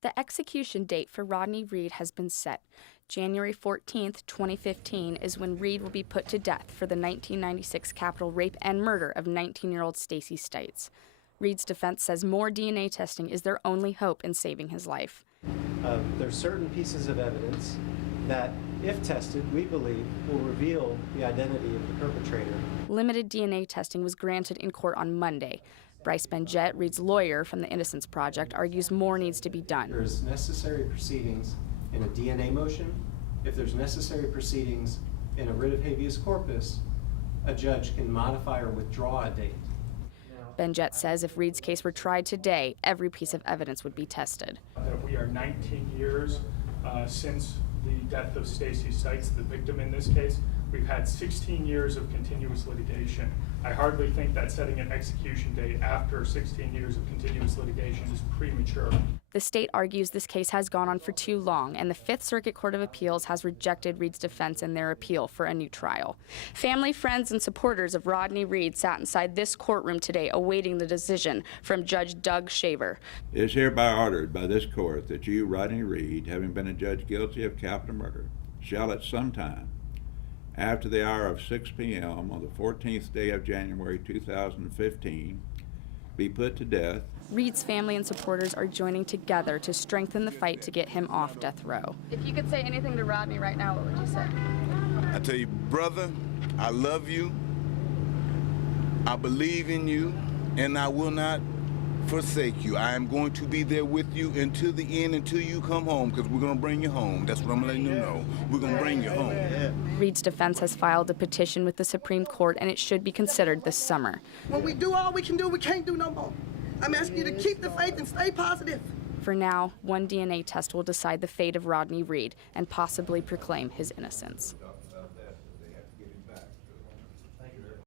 The execution date for Rodney Reed has been set. January 14, 2015 is when Reed will be put to death for the 1996 capital rape and murder of 19-year-old Stacey Stites. Reed's defense says more DNA testing is their only hope in saving his life. There are certain pieces of evidence that, if tested, we believe will reveal the identity of the perpetrator. Limited DNA testing was granted in court on Monday. Bryce Benjett, Reed's lawyer from the Innocence Project, argues more needs to be done. There's necessary proceedings in a DNA motion. If there's necessary proceedings in a writ of habeas corpus, a judge can modify or withdraw a date. Benjett says if Reed's case were tried today, every piece of evidence would be tested. We are 19 years since the death of Stacey Stites, the victim in this case. We've had 16 years of continuous litigation. I hardly think that setting an execution date after 16 years of continuous litigation is premature. The state argues this case has gone on for too long, and the Fifth Circuit Court of Appeals has rejected Reed's defense in their appeal for a new trial. Family, friends, and supporters of Rodney Reed sat inside this courtroom today awaiting the decision from Judge Doug Shaver. It is hereby ordered by this court that you, Rodney Reed, having been adjudged guilty of capital murder, shall at some time after the hour of 6 p.m. on the 14th day of January 2015, be put to death. Reed's family and supporters are joining together to strengthen the fight to get him off death row. If you could say anything to Rodney right now, what would you say? I tell you, brother, I love you, I believe in you, and I will not forsake you. I am going to be there with you until the end, until you come home, because we're going to bring you home. That's what I'm letting you know. We're going to bring you home. Reed's defense has filed a petition with the Supreme Court, and it should be considered this summer. When we do all we can do, we can't do no more. I'm asking you to keep the faith and stay positive. For now, one DNA test will decide the fate of Rodney Reed and possibly proclaim his innocence.